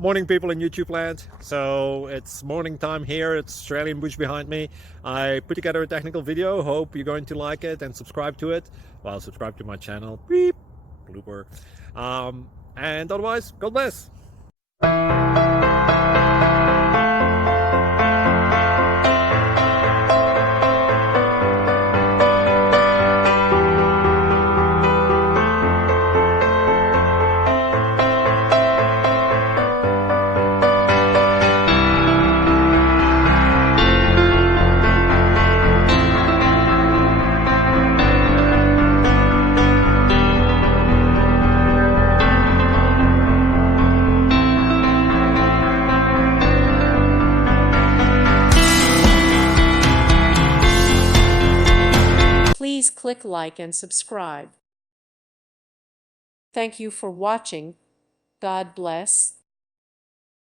Morning, people in YouTube land. So it's morning time here. It's Australian bush behind me. I put together a technical video. Hope you're going to like it and subscribe to it. Well, subscribe to my channel. Beep. Blooper. And otherwise, God bless. Please click like and subscribe. Thank you for watching. God bless.